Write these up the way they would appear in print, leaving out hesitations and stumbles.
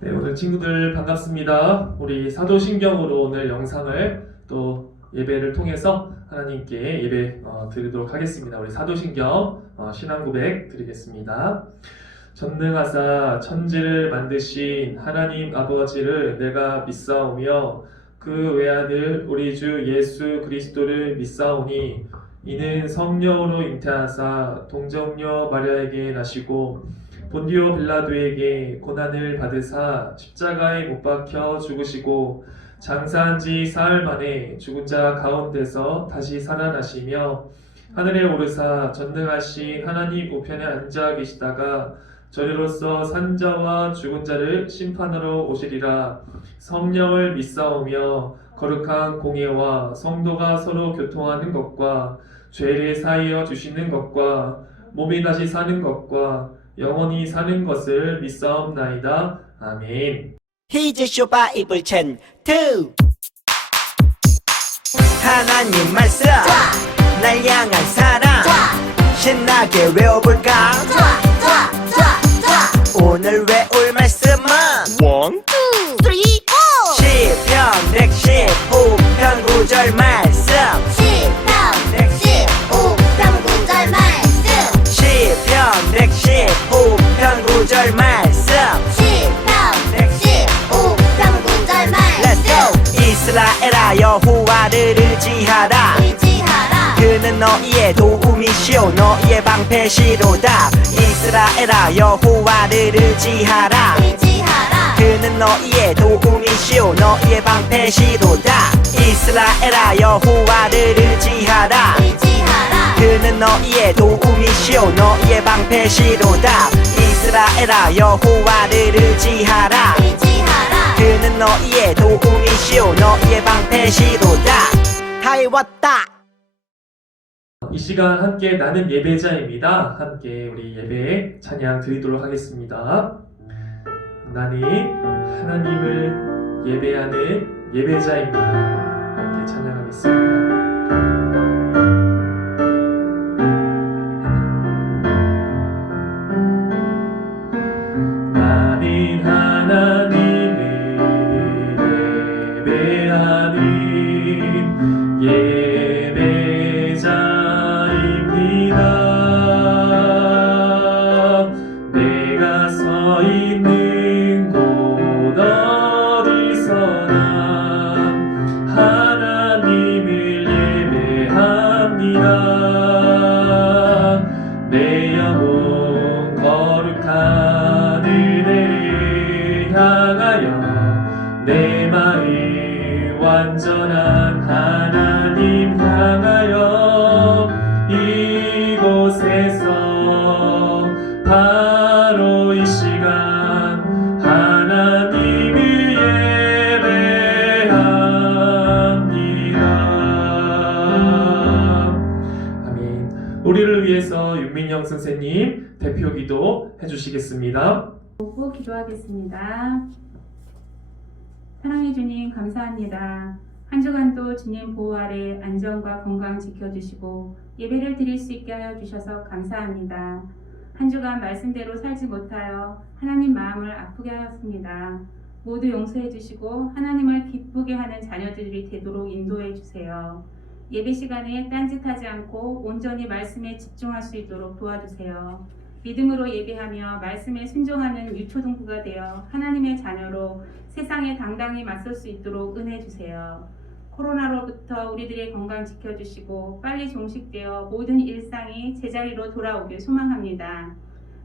네, 오늘 친구들 반갑습니다. 우리 사도신경으로 오늘 영상을 또 예배를 통해서 하나님께 예배 드리도록 하겠습니다. 우리 사도신경 신앙고백 드리겠습니다. 전능하사 천지를 만드신 하나님 아버지를 내가 믿사오며 그 외아들 우리 주 예수 그리스도를 믿사오니 이는 성령으로 잉태하사 동정녀 마리아에게 나시고 본디오 빌라도에게 고난을 받으사 십자가에 못 박혀 죽으시고 장사한 지 사흘 만에 죽은 자 가운데서 다시 살아나시며 하늘에 오르사 전능하신 하나님 우편에 앉아 계시다가 저리로서 산자와 죽은 자를 심판하러 오시리라. 성령을 믿사오며 거룩한 공예와 성도가 서로 교통하는 것과 죄를 사하여 주시는 것과 몸이 다시 사는 것과 영원히 사는 것을 믿사옵나이다. 아멘. 히즈쇼 바이블 챈 2 하나님 말씀 날 향한 사랑 신나게 외워볼까 오늘 외울 말씀은 1, 2, 3, 4 시편 115편 9절 말씀 시편 115편 9절 말씀 시편 115편 9절 말씀 시편 115편 9절 말씀 이스라엘아 여호와를 의지하라 그는 너희의 도움이시오 너희의 방패시로다 이스라엘아 여호와를 의지하라 그는 너희의 도움이시오 너희의 방패시로다 이스라엘아 여호와를 의지하라 그는 너희의 도움이시오 너희의 방패시로다 이스라엘아 여호와를 의지하라 그는 너희의 도움이시오 너희의 방패시로다 다 외웠다. 이 시간 함께 나는 예배자입니다. 함께 우리 예배 찬양 드리도록 하겠습니다. 나는 하나님을 예배하는 예배자입니다. 함께 찬양하겠습니다. 나는 하나님을 예배하는 예배자입니다. 내가 서 있는 곳 어디서나 하나님을 예배합니다. 내 영혼 거룩한 은혜를 향하여 내 마음 완전한 하나님 향하여 이곳에서 바로 이 시간 하나님을 예배합니다. 아멘. 우리를 위해서 윤민영 선생님 대표 기도 해주시겠습니다. 보고 기도하겠습니다. 사랑해 주님 감사합니다. 한 주간도 주님 보호 아래 안전과 건강 지켜주시고 예배를 드릴 수 있게 하여 주셔서 감사합니다. 한 주간 말씀대로 살지 못하여 하나님 마음을 아프게 하였습니다. 모두 용서해 주시고 하나님을 기쁘게 하는 자녀들이 되도록 인도해 주세요. 예배 시간에 딴짓하지 않고 온전히 말씀에 집중할 수 있도록 도와주세요. 믿음으로 예배하며 말씀에 순종하는 유초등부가 되어 하나님의 자녀로 세상에 당당히 맞설 수 있도록 은혜 주세요. 코로나로부터 우리들의 건강 지켜주시고 빨리 종식되어 모든 일상이 제자리로 돌아오길 소망합니다.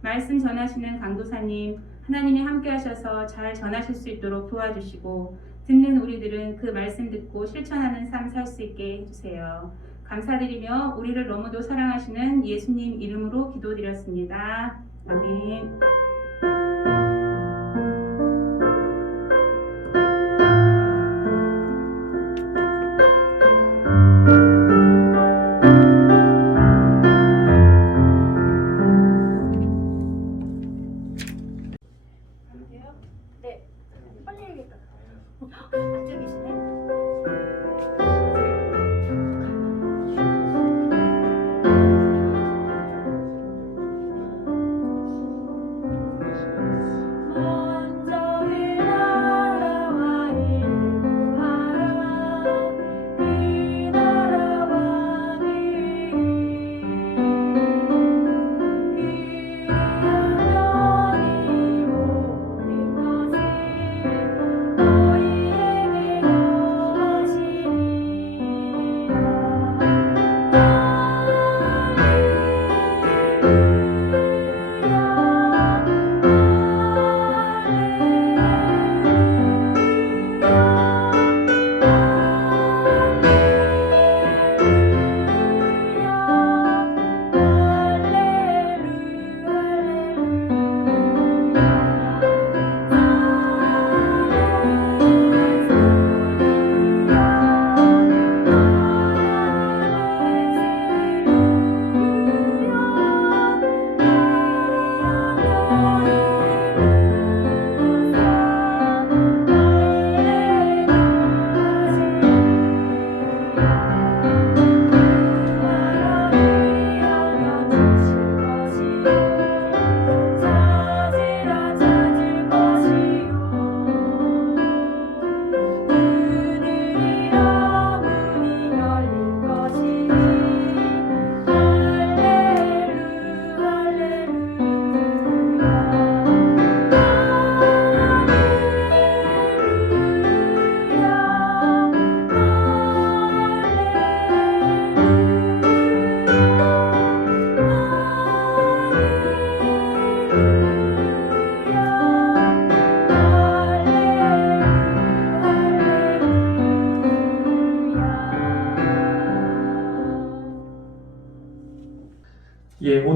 말씀 전하시는 강도사님, 하나님이 함께 하셔서 잘 전하실 수 있도록 도와주시고 듣는 우리들은 그 말씀 듣고 실천하는 삶 살 수 있게 해주세요. 감사드리며 우리를 너무도 사랑하시는 예수님 이름으로 기도드렸습니다. 아멘. 네, 빨리 해야겠다. 앉아 계시네.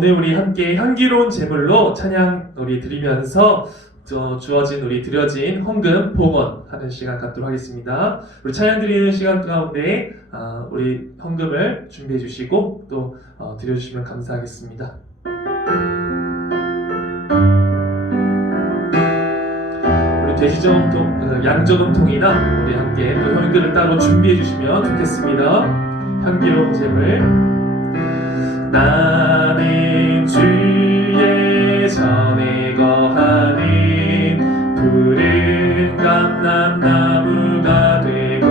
오늘 우리 함께 향기로운 제물로 찬양 우리 드리면서 드려진 헌금 봉헌하는 시간 갖도록 하겠습니다. 우리 찬양 드리는 시간 가운데 우리 헌금을 준비해 주시고 또 드려주시면 감사하겠습니다. 우리 돼지저금통, 양저금통이나 우리 함께 또 헌금을 따로 준비해 주시면 좋겠습니다. 향기로운 제물. 나는 주의 전에 거하는 푸른 감람나무가 되고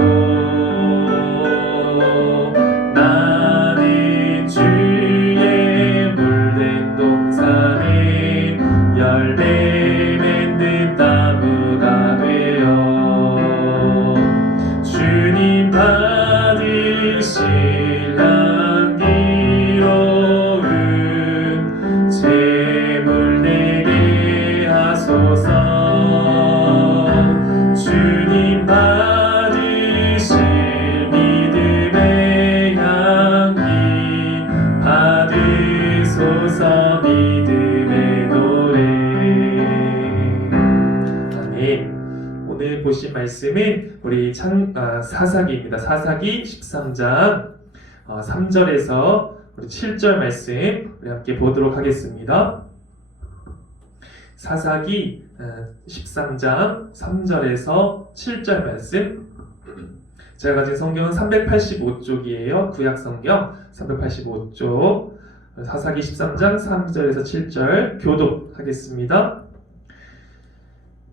나는 주의 물든 동산에 열매 맺는 나무가 되어 주님 받으실 향기로운 제물 내게 하소서. 주님 받으실 믿음의 향기 받으소서. 믿음의 노래. 아멘. 오늘 보신 말씀은 우리 사사기입니다. 사사기 13장 3절에서 우리 7절 말씀 우리 함께 보도록 하겠습니다. 사사기 13장 3절에서 7절 말씀. 제가 가진 성경은 385쪽이에요. 구약 성경 385쪽. 사사기 13장 3절에서 7절 교독하겠습니다.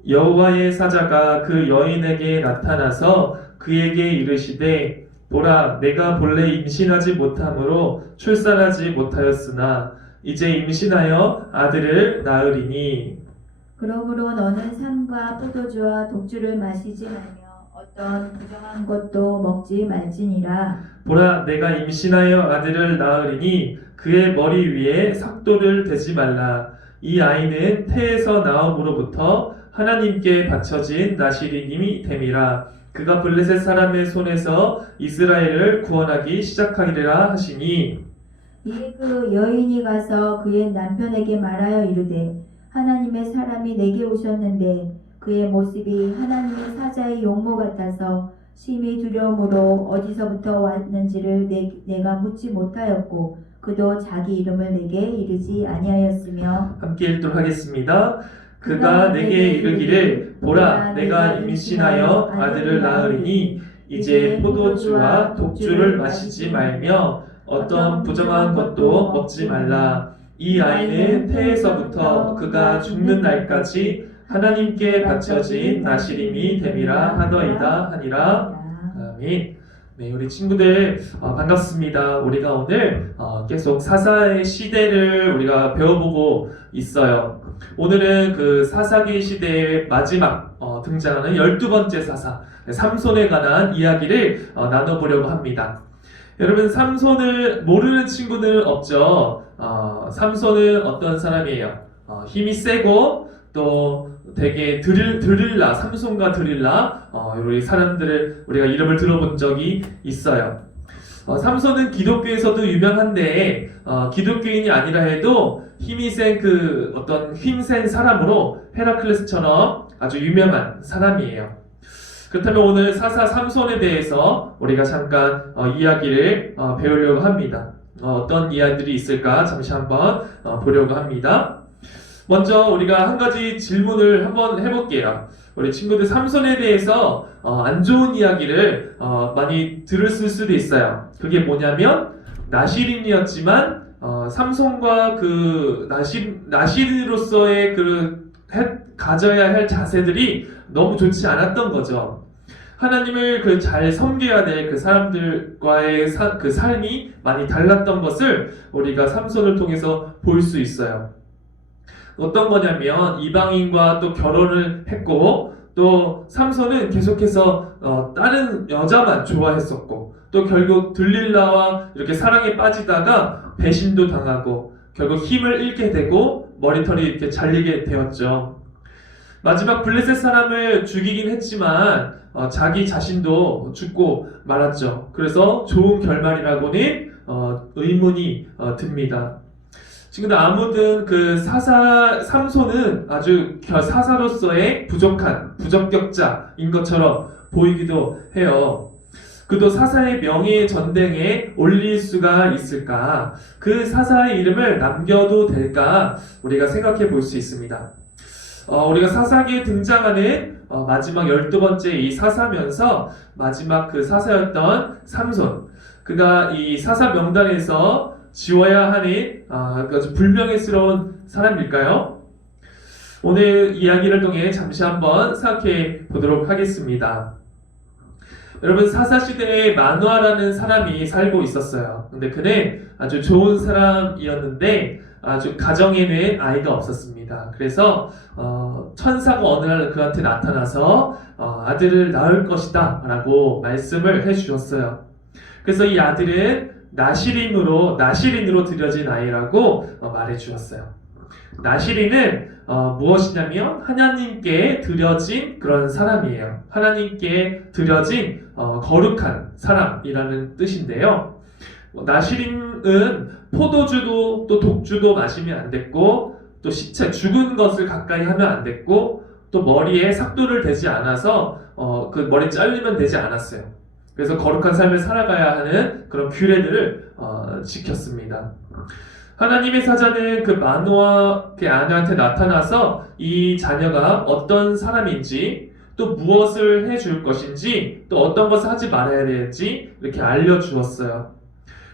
여호와의 사자가 그 여인에게 나타나서 그에게 이르시되 보라, 내가 본래 임신하지 못함으로 출산하지 못하였으나 이제 임신하여 아들을 낳으리니. 그러므로 너는 삼과 포도주와 독주를 마시지 말며 어떤 부정한 것도 먹지 말지니라. 보라, 내가 임신하여 아들을 낳으리니 그의 머리 위에 삭도를 대지 말라. 이 아이는 태에서 나옴으로부터 하나님께 바쳐진 나시리님이 됨이라. 그가 블레셋 사람의 손에서 이스라엘을 구원하기 시작하리라 하시니. 이에 그 여인이 가서 그의 남편에게 말하여 이르되 하나님의 사람이 내게 오셨는데 그의 모습이 하나님의 사자의 용모 같아서 심히 두려움으로 어디서부터 왔는지를 내가 묻지 못하였고 그도 자기 이름을 내게 이르지 아니하였으며. 함께 읽도록 하겠습니다. 그가 내게 이르기를 보라, 내가 임신하여 아들을 낳으리니 이제 포도주와 독주를 마시지 말며 어떤 부정한 것도 먹지 말라. 이 아이는 태에서부터 그가 죽는 날까지 하나님께 바쳐진 나시림이 됨이라 하더이다 하니라. 아멘. 네, 우리 친구들 반갑습니다. 우리가 오늘 계속 사사의 시대를 우리가 배워보고 있어요. 오늘은 그 사사기 시대의 마지막 등장하는 12번째 사사 삼손에 관한 이야기를 나눠보려고 합니다. 여러분, 삼손을 모르는 친구는 없죠. 삼손은 어떤 사람이에요? 힘이 세고 또 되게 드릴라, 삼손과 드릴라 우리 사람들을 우리가 이름을 들어본 적이 있어요. 삼손은 기독교에서도 유명한데 기독교인이 아니라 해도 힘이 센 그 어떤 힘센 사람으로 헤라클레스처럼 아주 유명한 사람이에요. 그렇다면 오늘 사사 삼손에 대해서 우리가 잠깐 이야기를 배우려고 합니다. 어떤 이야기들이 있을까 잠시 한번 보려고 합니다. 먼저 우리가 한 가지 질문을 한번 해볼게요. 우리 친구들 삼손에 대해서 안 좋은 이야기를 많이 들었을 수도 있어요. 그게 뭐냐면 나시린이었지만 삼손과 그 나시린으로서의 그 가져야 할 자세들이 너무 좋지 않았던 거죠. 하나님을 그 잘 섬겨야 될 그 사람들과의 그 삶이 많이 달랐던 것을 우리가 삼손을 통해서 볼 수 있어요. 어떤 거냐면 이방인과 또 결혼을 했고 또 삼손은 계속해서 다른 여자만 좋아했었고 또 결국 들릴라와 이렇게 사랑에 빠지다가 배신도 당하고 결국 힘을 잃게 되고 머리털이 이렇게 잘리게 되었죠. 마지막 블레셋 사람을 죽이긴 했지만 자기 자신도 죽고 말았죠. 그래서 좋은 결말이라고는 의문이 듭니다. 지금 아무든 그 삼손은 아주 사사로서의 부적격자인 것처럼 보이기도 해요. 그도 사사의 명예 전쟁에 올릴 수가 있을까? 그 사사의 이름을 남겨도 될까? 우리가 생각해 볼 수 있습니다. 우리가 사사기에 등장하는 마지막 12번째 이 사사면서 마지막 그 사사였던 삼손, 그가 이 사사 명단에서 지워야 하는 아주 불명예스러운 사람일까요? 오늘 이야기를 통해 잠시 한번 생각해 보도록 하겠습니다. 여러분, 사사시대에 마누아라는 사람이 살고 있었어요. 근데 그는 아주 좋은 사람이었는데 아주 가정에는 아이가 없었습니다. 그래서 천사가 어느 날 그한테 나타나서 아들을 낳을 것이다 라고 말씀을 해주셨어요. 그래서 이 아들은 나시린으로 드려진 아이라고 말해주었어요. 나시린은 무엇이냐면 하나님께 드려진 그런 사람이에요. 하나님께 드려진 거룩한 사람이라는 뜻인데요. 나시린은 포도주도 또 독주도 마시면 안 됐고, 또 시체 죽은 것을 가까이 하면 안 됐고, 또 머리에 삭도를 대지 않아서 그 머리 잘리면 되지 않았어요. 그래서 거룩한 삶을 살아가야 하는 그런 규례들을 지켰습니다. 하나님의 사자는 그 마누아 그 아내한테 나타나서 이 자녀가 어떤 사람인지, 또 무엇을 해줄 것인지, 또 어떤 것을 하지 말아야 될지 이렇게 알려주었어요.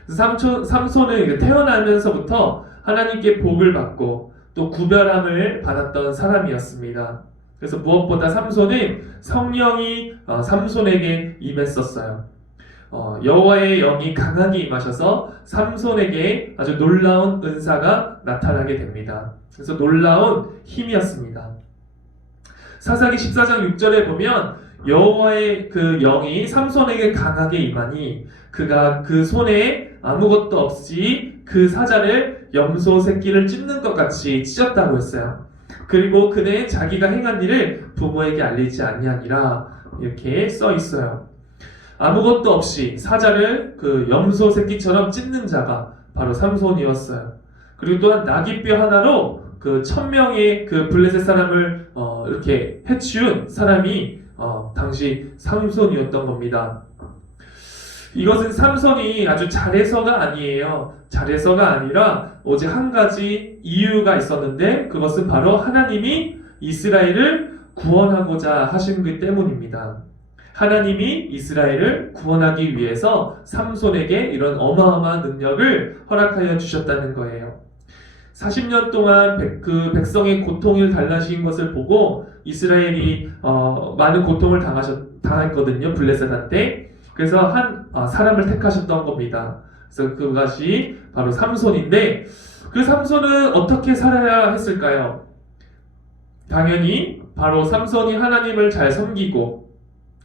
삼손은 태어나면서부터 하나님께 복을 받고 또 구별함을 받았던 사람이었습니다. 그래서 무엇보다 삼손은 성령이 삼손에게 임했었어요. 여호와의 영이 강하게 임하셔서 삼손에게 아주 놀라운 은사가 나타나게 됩니다. 그래서 놀라운 힘이었습니다. 사사기 14장 6절에 보면 여호와의 그 영이 삼손에게 강하게 임하니 그가 그 손에 아무것도 없이 그 사자를 염소 새끼를 찢는 것 같이 찢었다고 했어요. 그리고 그는 자기가 행한 일을 부모에게 알리지 아니하니라 이렇게 써 있어요. 아무것도 없이 사자를 그 염소 새끼처럼 찢는 자가 바로 삼손이었어요. 그리고 또한 나귀뼈 하나로 그 1000명의 그 블레셋 사람을 이렇게 해치운 사람이 당시 삼손이었던 겁니다. 이것은 삼손이 아주 잘해서가 아니에요. 잘해서가 아니라 오직 한 가지 이유가 있었는데, 그것은 바로 하나님이 이스라엘을 구원하고자 하신 것 때문입니다. 하나님이 이스라엘을 구원하기 위해서 삼손에게 이런 어마어마한 능력을 허락하여 주셨다는 거예요. 40년 동안 그 백성의 고통을 달라신 것을 보고 이스라엘이 많은 고통을 당했거든요. 블레셋한테. 그래서 한 사람을 택하셨던 겁니다. 그래서 그것이 바로 삼손인데, 그 삼손은 어떻게 살아야 했을까요? 당연히 바로 삼손이 하나님을 잘 섬기고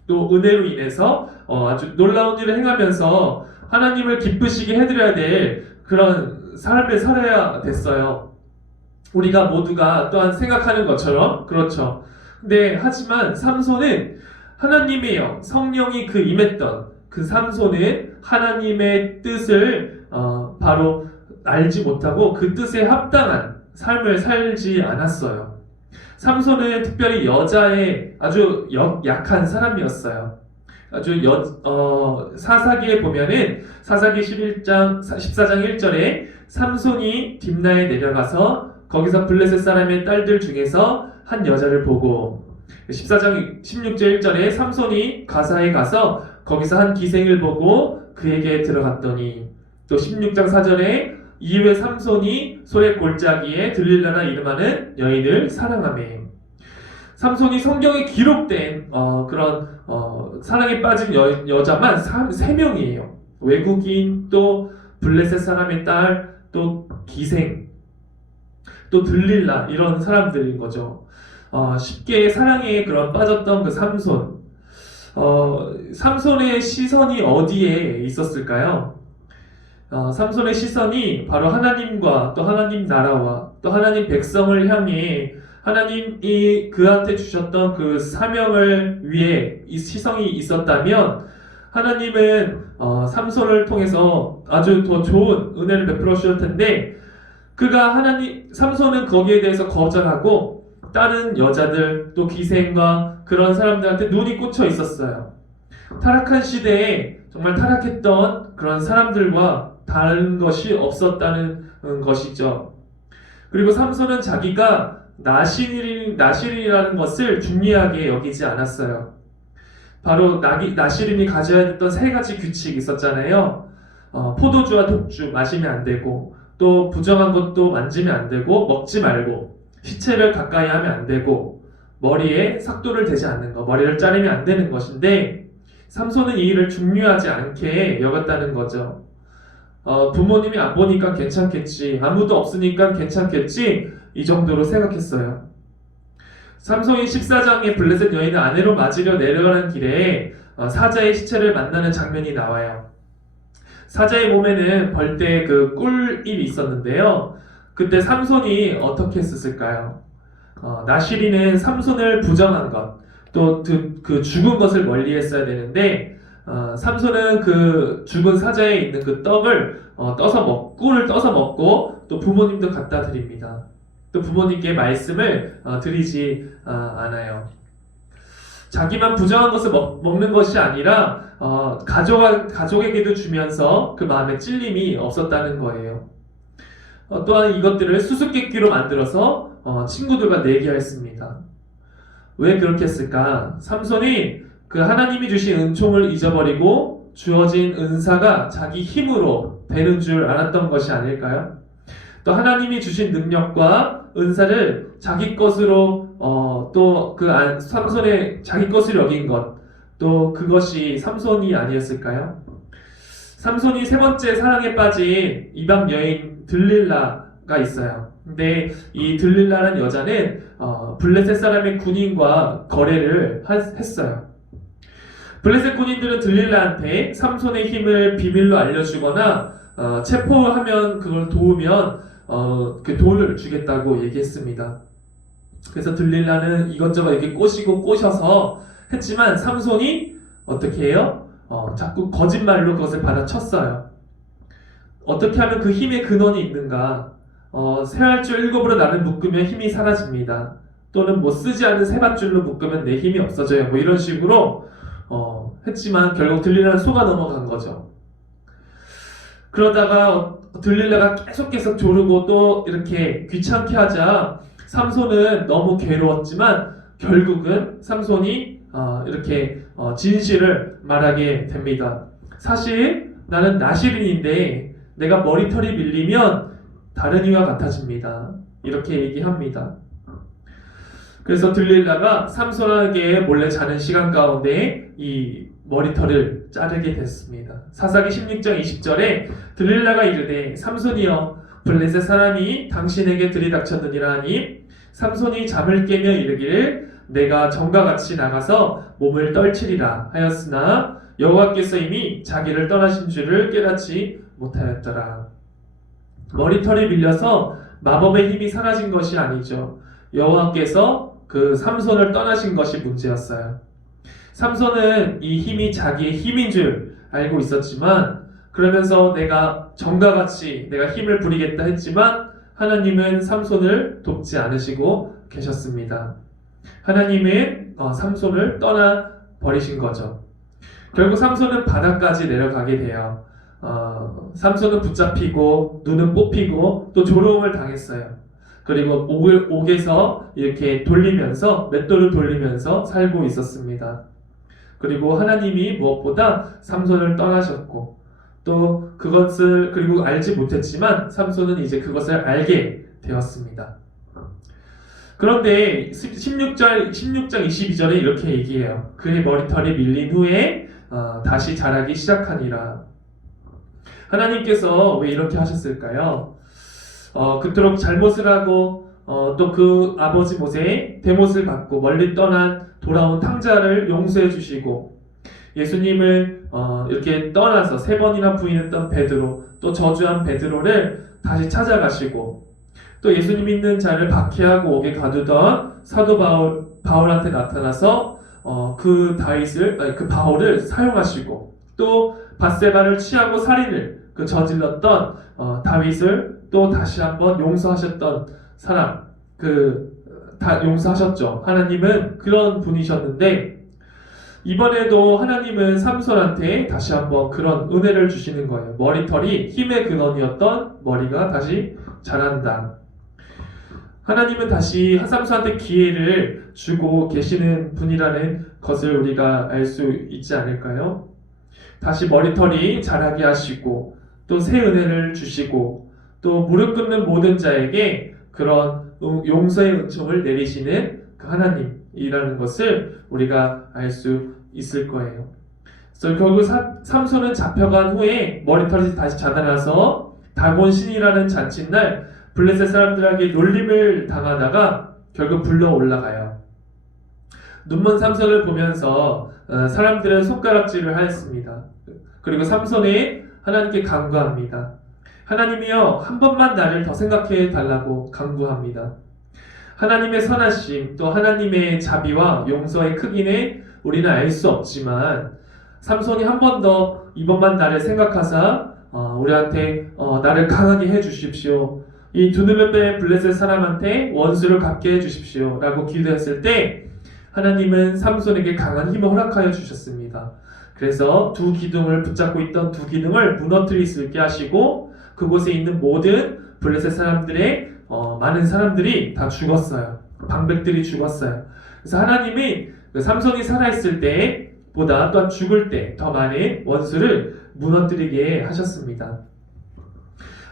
또 은혜로 인해서 아주 놀라운 일을 행하면서 하나님을 기쁘시게 해드려야 될 그런 삶을 살아야 됐어요. 우리가 모두가 또한 생각하는 것처럼. 그렇죠. 근데 하지만 삼손은 하나님의 영, 성령이 그 임했던 그 삼손은 하나님의 뜻을 바로 알지 못하고 그 뜻에 합당한 삶을 살지 않았어요. 삼손은 특별히 여자의 아주 약한 사람이었어요. 아주 사사기에 보면은 사사기 14장 1절에 삼손이 딥나에 내려가서 거기서 블레셋 사람의 딸들 중에서 한 여자를 보고, 14장 16절 1절에 삼손이 가사에 가서 거기서 한 기생을 보고 그에게 들어갔더니, 또 16장 4절에 이후에 삼손이 소의 골짜기에 들릴라라 이름하는 여인을 사랑하며, 삼손이 성경에 기록된 그런 사랑에 빠진 여자만 3명이에요. 외국인, 또 블레셋 사람의 딸, 또 기생, 또 들릴라, 이런 사람들인 거죠. 쉽게 사랑에 그런 빠졌던 그 삼손. 삼손의 시선이 어디에 있었을까요? 삼손의 시선이 바로 하나님과 또 하나님 나라와 또 하나님 백성을 향해 하나님이 그한테 주셨던 그 사명을 위해 이 시선이 있었다면, 하나님은 삼손을 통해서 아주 더 좋은 은혜를 베풀어 주실 텐데, 삼손은 거기에 대해서 거절하고 다른 여자들 또 기생과 그런 사람들한테 눈이 꽂혀 있었어요. 타락한 시대에 정말 타락했던 그런 사람들과 다른 것이 없었다는 것이죠. 그리고 삼손은 자기가 나실이라는 것을 중요하게 여기지 않았어요. 바로 나실인이 가져야 했던 세 가지 규칙이 있었잖아요. 포도주와 독주 마시면 안 되고, 또 부정한 것도 만지면 안 되고, 먹지 말고, 시체를 가까이 하면 안 되고, 머리에 삭도를 대지 않는 것, 머리를 자르면 안 되는 것인데, 삼손은 이 일을 중요하지 않게 여겼다는 거죠. 부모님이 안 보니까 괜찮겠지, 아무도 없으니까 괜찮겠지, 이 정도로 생각했어요. 삼손이 14장에 블레셋 여인을 아내로 맞으려 내려가는 길에 사자의 시체를 만나는 장면이 나와요. 사자의 몸에는 벌떼 그 꿀입이 있었는데요. 그때 삼손이 어떻게 했을까요? 나실이는 삼손을 부정한 것, 또 그 죽은 것을 멀리 했어야 되는데, 삼손은 그 죽은 사자에 있는 그 떡을 꿀을 떠서 먹고 또 부모님도 갖다 드립니다. 또 부모님께 말씀을 드리지 않아요. 자기만 부정한 것을 먹는 것이 아니라 가족에게도 주면서 그 마음에 찔림이 없었다는 거예요. 또한 이것들을 수수께끼로 만들어서 친구들과 내기했습니다. 왜 그렇게 했을까? 삼손이 그 하나님이 주신 은총을 잊어버리고 주어진 은사가 자기 힘으로 되는 줄 알았던 것이 아닐까요? 또 하나님이 주신 능력과 은사를 자기 것으로 삼손의 자기 것으로 여긴 것, 또 그것이 삼손이 아니었을까요? 삼손이 세 번째 사랑에 빠진 이방 여인 들릴라가 있어요. 근데 이 들릴라라는 여자는 블레셋 사람의 군인과 거래를 했어요. 블레셋 군인들은 들릴라한테 삼손의 힘을 비밀로 알려주거나 체포하면 그걸 도우면 그 돈을 주겠다고 얘기했습니다. 그래서 들릴라는 이것저것 이렇게 꼬셔서 했지만 삼손이 어떻게 해요? 자꾸 거짓말로 그것을 받아쳤어요. 어떻게 하면 그 힘의 근원이 있는가? 새알줄 7으로 나를 묶으면 힘이 사라집니다. 또는 뭐 쓰지 않은 세밧줄로 묶으면 내 힘이 없어져요. 뭐 이런 식으로 했지만 결국 들릴라는 속아 넘어간 거죠. 그러다가 들릴라가 계속 조르고 또 이렇게 귀찮게 하자 삼손은 너무 괴로웠지만 결국은 삼손이 이렇게 진실을 말하게 됩니다. 사실 나는 나실인인데 내가 머리털이 밀리면 다른 이와 같아집니다. 이렇게 얘기합니다. 그래서 들릴라가 삼손에게 몰래 자는 시간 가운데 이 머리털을 자르게 됐습니다. 사사기 16장 20절에 들릴라가 이르되 삼손이여 블레셋 사람이 당신에게 들이닥쳤느니라 하니 삼손이 잠을 깨며 이르기를 내가 전과 같이 나가서 몸을 떨치리라 하였으나 여호와께서 이미 자기를 떠나신 줄을 깨닫지 못하였더라. 머리털이 밀려서 마법의 힘이 사라진 것이 아니죠. 여호와께서 그 삼손을 떠나신 것이 문제였어요. 삼손은 이 힘이 자기의 힘인 줄 알고 있었지만 그러면서 내가 전과 같이 내가 힘을 부리겠다 했지만 하나님은 삼손을 돕지 않으시고 계셨습니다. 하나님은 삼손을 떠나 버리신 거죠. 결국 삼손은 바다까지 내려가게 돼요. 삼손은 붙잡히고 눈은 뽑히고 또 조롱을 당했어요. 그리고 옥에서 이렇게 맷돌을 돌리면서 살고 있었습니다. 그리고 하나님이 무엇보다 삼손을 떠나셨고 또 그것을 그리고 알지 못했지만 삼손은 이제 그것을 알게 되었습니다. 그런데 16장 22절에 이렇게 얘기해요. 그의 머리털이 밀린 후에 다시 자라기 시작하니라. 하나님께서 왜 이렇게 하셨을까요? 그토록 잘못을 하고 또 그 아버지 모세의 대못을 받고 멀리 돌아온 탕자를 용서해 주시고 예수님을 이렇게 떠나서 3번이나 부인했던 베드로 또 저주한 베드로를 다시 찾아가시고 또 예수님 믿는 자를 박해하고 옥에 가두던 사도 바울한테 나타나서 그 바울을 사용하시고 또 밧세바를 취하고 살인을 저질렀던 다윗을 또 다시 한번 용서하셨던 사람, 다 용서하셨죠. 하나님은 그런 분이셨는데 이번에도 하나님은 삼손한테 다시 한번 그런 은혜를 주시는 거예요. 머리털이 힘의 근원이었던 머리가 다시 자란다. 하나님은 다시 삼손한테 기회를 주고 계시는 분이라는 것을 우리가 알 수 있지 않을까요? 다시 머리털이 자라게 하시고 또 새 은혜를 주시고 또 무릎 꿇는 모든 자에게 그런 용서의 은총을 내리시는 그 하나님이라는 것을 우리가 알 수 있을 거예요. 그래서 결국 삼손은 잡혀간 후에 머리털이 다시 자라나서 다곤 신이라는 잔칫날 블레셋 사람들에게 놀림을 당하다가 결국 불러 올라가요. 눈먼 삼손을 보면서 사람들은 손가락질을 하였습니다. 그리고 삼손이 하나님께 간구합니다. 하나님이여, 한 번만 나를 더 생각해 달라고 간구합니다. 하나님의 선하심, 또 하나님의 자비와 용서의 크기는 우리는 알 수 없지만 삼손이 한 번 더 이번만 나를 생각하사 우리한테 나를 강하게 해주십시오. 이 두 눈을 뺀 블레셋 사람한테 원수를 갚게 해주십시오 라고 기도했을 때 하나님은 삼손에게 강한 힘을 허락하여 주셨습니다. 그래서 두 기둥을 붙잡고 있던 두 기둥을 무너뜨릴 수 있게 하시고 그곳에 있는 모든 블레셋 사람들의 많은 사람들이 다 죽었어요. 방백들이 죽었어요. 그래서 하나님이 삼손이 살아있을 때보다 또한 죽을 때 더 많은 원수를 무너뜨리게 하셨습니다.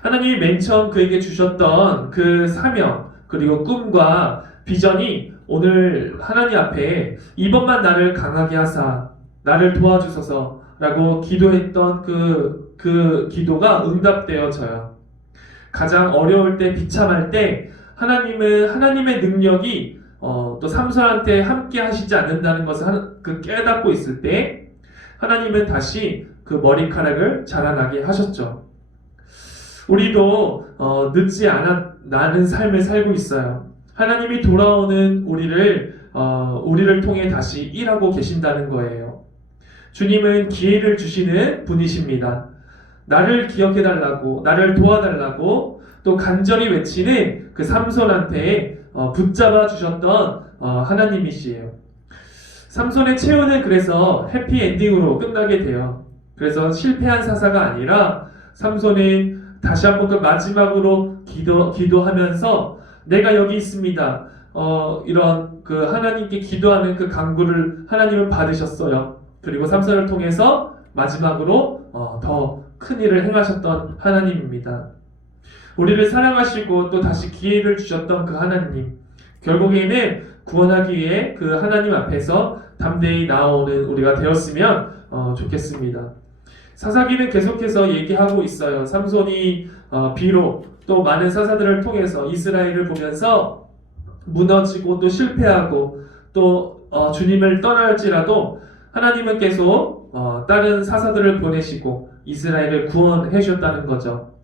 하나님이 맨 처음 그에게 주셨던 그 사명 그리고 꿈과 비전이 오늘 하나님 앞에 이번만 나를 강하게 하사 나를 도와주소서 라고 기도했던 그 기도가 응답되어져요. 가장 어려울 때 비참할 때 하나님은 하나님의 능력이 또 삼손한테 함께 하시지 않는다는 것을 깨닫고 있을 때 하나님은 다시 그 머리카락을 자라나게 하셨죠. 우리도 늦지 않은 삶을 살고 있어요. 하나님이 돌아오는 우리를 통해 다시 일하고 계신다는 거예요. 주님은 기회를 주시는 분이십니다. 나를 기억해달라고, 나를 도와달라고 또 간절히 외치는 그 삼손한테 붙잡아 주셨던 하나님이시에요. 삼손의 최후는 그래서 해피엔딩으로 끝나게 돼요. 그래서 실패한 사사가 아니라 삼손이 다시 한번 그 마지막으로 기도하면서 내가 여기 있습니다. 이런 그 하나님께 기도하는 그 간구를 하나님은 받으셨어요. 그리고 삼손을 통해서 마지막으로 더 큰 일을 행하셨던 하나님입니다. 우리를 사랑하시고 또 다시 기회를 주셨던 그 하나님, 결국에는 구원하기 위해 그 하나님 앞에서 담대히 나오는 우리가 되었으면 좋겠습니다. 사사기는 계속해서 얘기하고 있어요. 삼손이 비록 또 많은 사사들을 통해서 이스라엘을 보면서 무너지고 또 실패하고 또 주님을 떠날지라도 하나님은 계속 다른 사사들을 보내시고 이스라엘을 구원해 주셨다는 거죠.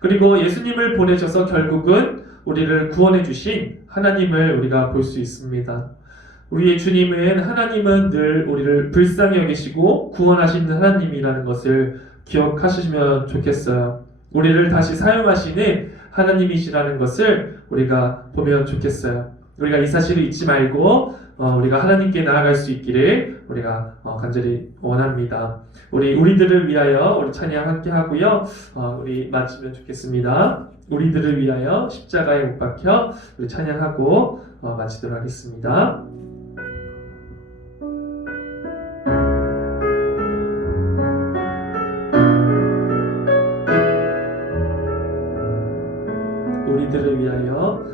그리고 예수님을 보내셔서 결국은 우리를 구원해 주신 하나님을 우리가 볼 수 있습니다. 우리의 주님은 하나님은 늘 우리를 불쌍히 여기시고 구원하시는 하나님이라는 것을 기억하시면 좋겠어요. 우리를 다시 사용하시는 하나님이시라는 것을 우리가 보면 좋겠어요. 우리가 이 사실을 잊지 말고 우리가 하나님께 나아갈 수 있기를 우리가 간절히 원합니다. 우리들을 위하여 우리 찬양 함께 하고요. 우리 마치면 좋겠습니다. 우리들을 위하여 십자가에 못 박혀 우리 찬양하고 마치도록 하겠습니다. 우리들을 위하여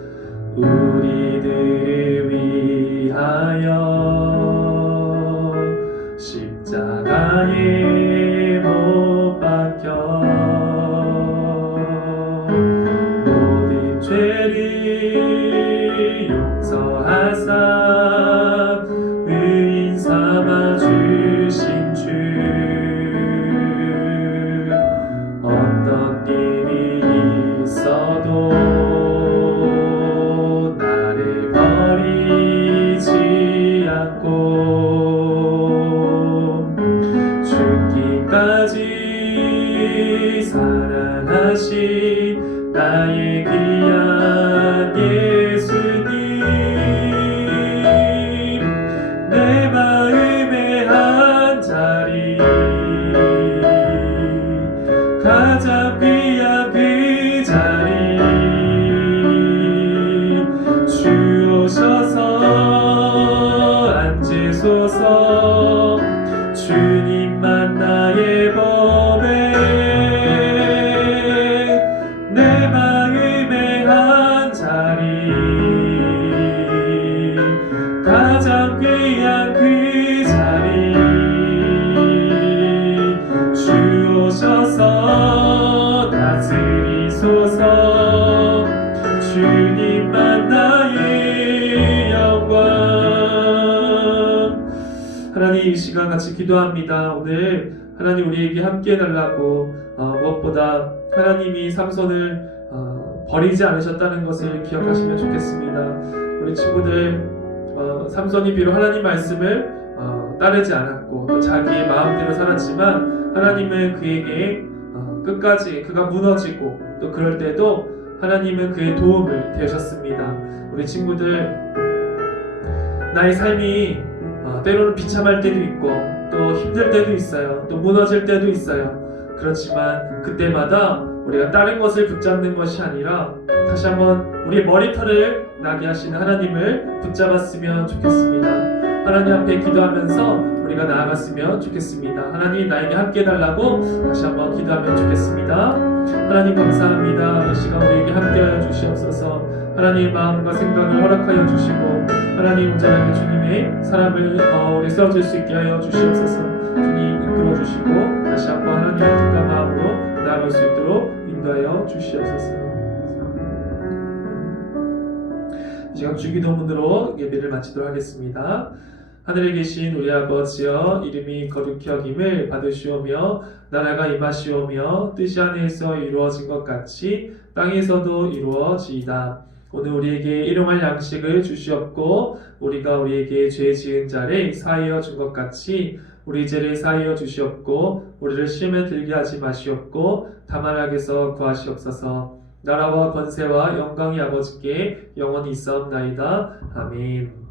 우리들을 위하여 십자가에 못 박혀 모든 죄를 용서하사 의인 삼아 주신 주 어떤 일이 있어도 사랑하신 하나님 이 시간 같이 기도합니다. 오늘 하나님 우리에게 함께 해달라고 무엇보다 하나님이 삼손을 버리지 않으셨다는 것을 기억하시면 좋겠습니다. 우리 친구들 삼손이 비록 하나님 말씀을 따르지 않았고 또 자기의 마음대로 살았지만 하나님은 그에게 끝까지 그가 무너지고 또 그럴 때도 하나님은 그의 도움을 되셨습니다. 우리 친구들 나의 삶이 때로는 비참할 때도 있고 또 힘들 때도 있어요. 또 무너질 때도 있어요. 그렇지만 그때마다 우리가 다른 것을 붙잡는 것이 아니라 다시 한번 우리의 머리털을 나게 하시는 하나님을 붙잡았으면 좋겠습니다. 하나님 앞에 기도하면서 우리가 나아갔으면 좋겠습니다. 하나님 나에게 함께 해달라고 다시 한번 기도하면 좋겠습니다. 하나님 감사합니다. 이 시간 우리에게 함께하여 주시옵소서. 하나님의 마음과 생각을 허락하여 주시고 하나님 온전하게 주님의 사람을 우리 세워질 수 있게 하여 주시옵소서. 주님 이끌어 주시고 다시 한번 하나님의 뜻과 마음으로 나아갈 수 있도록 인도하여 주시옵소서. 이 시간 주기도문으로 예배를 마치도록 하겠습니다. 하늘에 계신 우리 아버지여, 이름이 거룩히 여김을 받으시오며 나라가 임하시오며 뜻이 하늘에서 이루어진 것 같이 땅에서도 이루어지이다. 오늘 우리에게 일용할 양식을 주시옵고 우리가 우리에게 죄 지은 자를 사하여 준 것 같이 우리 죄를 사하여 주시옵고 우리를 시험에 들게 하지 마시옵고 다만 악에서 구하시옵소서. 나라와 권세와 영광이 아버지께 영원히 있사옵나이다. 아멘.